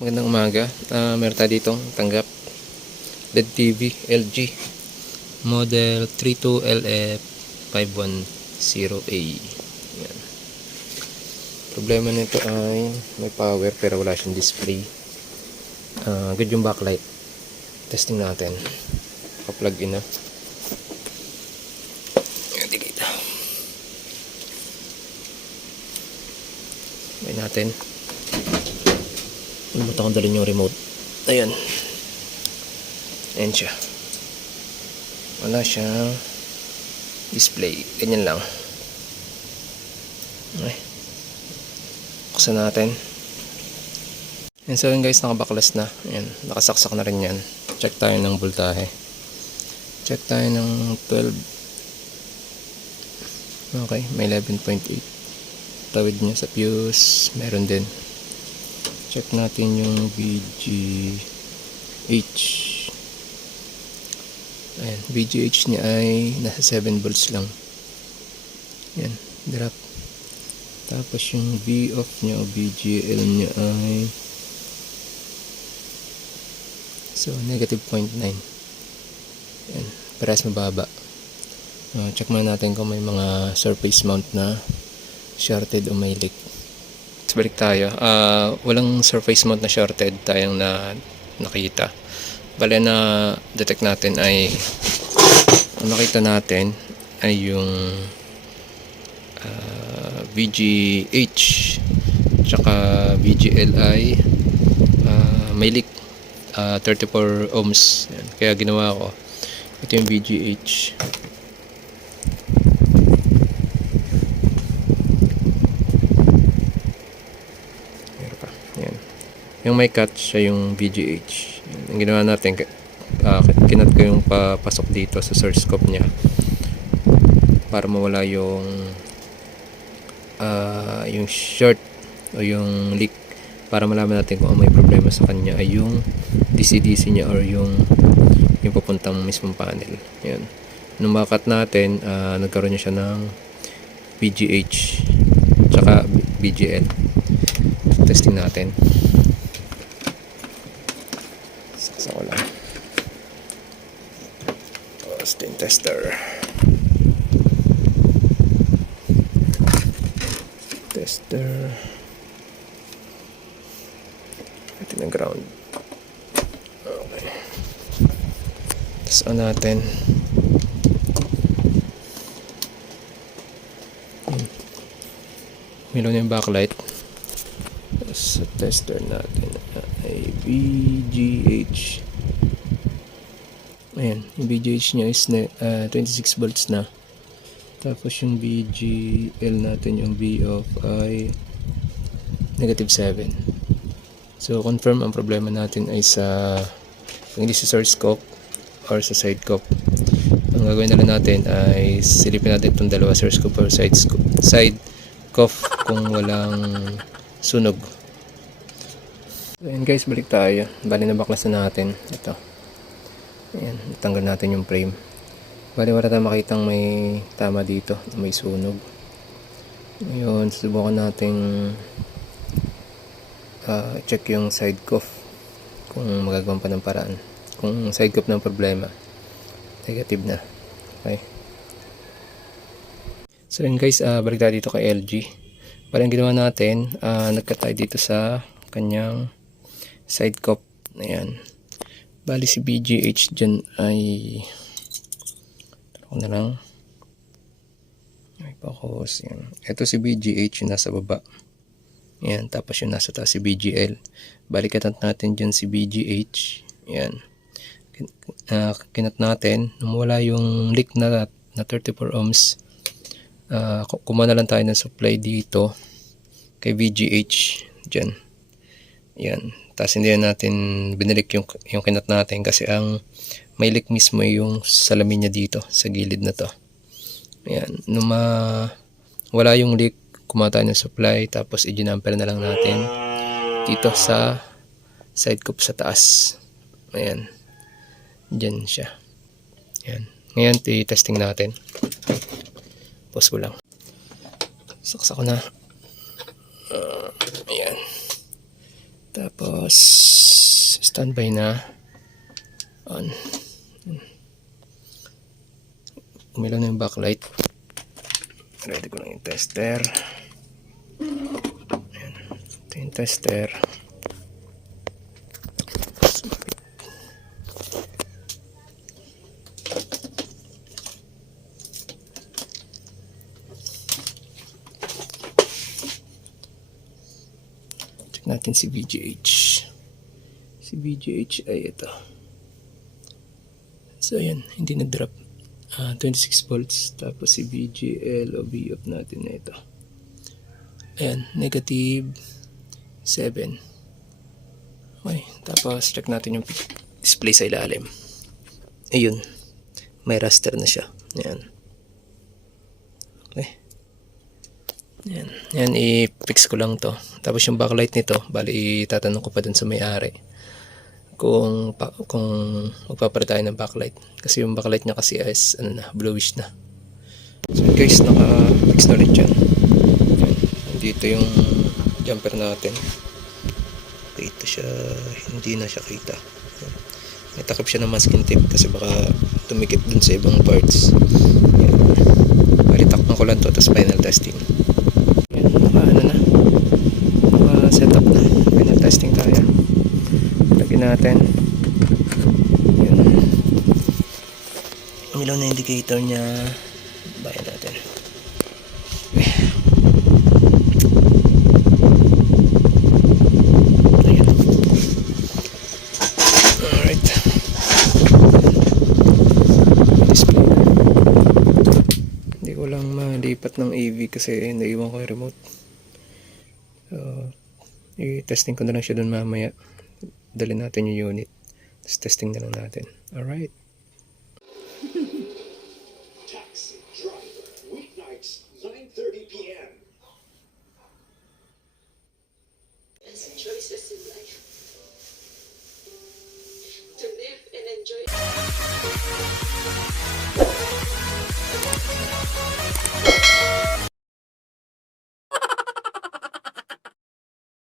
Magandang umaga. Meron tayo ditong tanggap LED TV LG model 32LF510A. Yan. Problema nito ay may power pero wala siyang display. Good yung backlight. Testing natin. Pa-plug in na. Yan dito. May natin. Nalimutan ko dalhin yung remote. Ayan. Ayan siya. Wala siyang display. Ganyan lang. Okay. Buksan natin. Ayan, so yun guys, nakabaklas na. Ayan, nakasaksak na rin yan. Check tayo ng voltahe. Check tayo ng 12. Okay, may 11.8. Tawid niya sa fuse. Meron din. Check natin yung VGH. Ayan, VGH niya ay nasa 7 volts lang. Ayan, drop. Tapos yung V-off niya o VGL niya ay so negative 0.9. Ayan, parehas mababa. Check muna natin kung may mga surface mount na shorted o may leak. Balik tayo. Walang surface mount na shorted tayong nakita. Bale na detect natin ay ang nakita natin ay yung VGH tsaka VGL ay may leak 34 ohms. Yan. Kaya ginawa ko ito yung VGH. Yung may cut siya yung VGH. Ang ginawa natin, kinat ko yung papasok dito sa source scope niya para mawala yung short o yung leak, para malaman natin kung may problema sa kanya ay yung DC-DC niya or yung papuntang mismong panel. Yan. Nung makat natin, nagkaroon niya siya ng VGH tsaka VGL. Testing natin. Saksa ko lang. Steam tester. Tester. Ito na ground. Okay. Tapos on natin. Milaw na yung backlight. Sa tester natin ay VGH. Ayan, yung VGH niya is 26 volts na. Tapos yung VGL natin, yung V-off ay negative 7. So confirm ang problema natin ay sa hindi sa source scope or sa side scope. Ang gagawin na lang natin ay silipin natin itong dalawa, source scope or side scope kung walang sunog. Ayan guys, balik tayo. Bali na baklas na natin. Ito. Ayan, natanggal natin yung frame. Bali wala tayong makitang may tama dito, may sunog. Ngayon, susubukan natin check yung side cuff kung magagawa pa ng paraan. Kung side cuff ng problema, negative na. Okay. So yun guys, balik tayo dito kay LG. Bali ang ginawa natin, nagkat tayo dito sa kanyang side cup. Ayan. Bali si VGH dyan ay taro na lang. May focus. Yan. Ito si VGH yung nasa baba. Ayan. Tapos yung nasa taas si VGL. Balikan natin dyan si VGH. Ayan. Kinat natin. Nung wala yung leak na 34 ohms. Kumuha na lang tayo ng supply dito kay VGH dyan. Ayan. Tapos hindi natin binilik yung kinat natin kasi ang may leak mismo yung salamin niya dito sa gilid na to. Ayan. Nung wala yung leak, kumuha tayo ng supply tapos i-jumper na lang natin dito sa side cup sa taas. Ayan. Diyan siya. Ayan. Ngayon, i-testing natin. Pause ko lang. Saksak ko na. Ayan. Tapos standby na. On. Umilaw na yung backlight. Ready ko lang yung tester. Ayan. Ito yung tester. Check natin si VGH. Si VGH ay ito. So ayan, hindi nag-drop. 26 volts. Tapos si VGL o VOF natin na ito. Ayan, negative 7. Okay, tapos check natin yung display sa ilalim. Ayun, may raster na siya. Ayan. Okay. Ayan, ayan, i-fix ko lang to. Tapos yung backlight nito, bali itatanong ko pa dun sa may-ari kung magpapalit tayo ng backlight. Kasi yung backlight niya kasi is bluish na. So guys, naka-fix na ulit yan. Dito yung jumper natin. Dito siya, hindi na siya kita. May takip siya ng masking tape kasi baka tumikip dun sa ibang parts. Bali takpan ko lang to, tapos final testing. Setup na. Final testing tayo. Lagyan natin. Umilaw na indicator niya. Bayan natin. Ayan. Alright. Display na. Hindi ko lang malipat ng AV kasi naiwan ko yung remote. So, i-testing ko na lang siya dun mamaya. Dali natin yung unit. Tapos testing na lang natin. Alright. Taxi Driver, weeknights, 9:30 p.m. And some choices in life.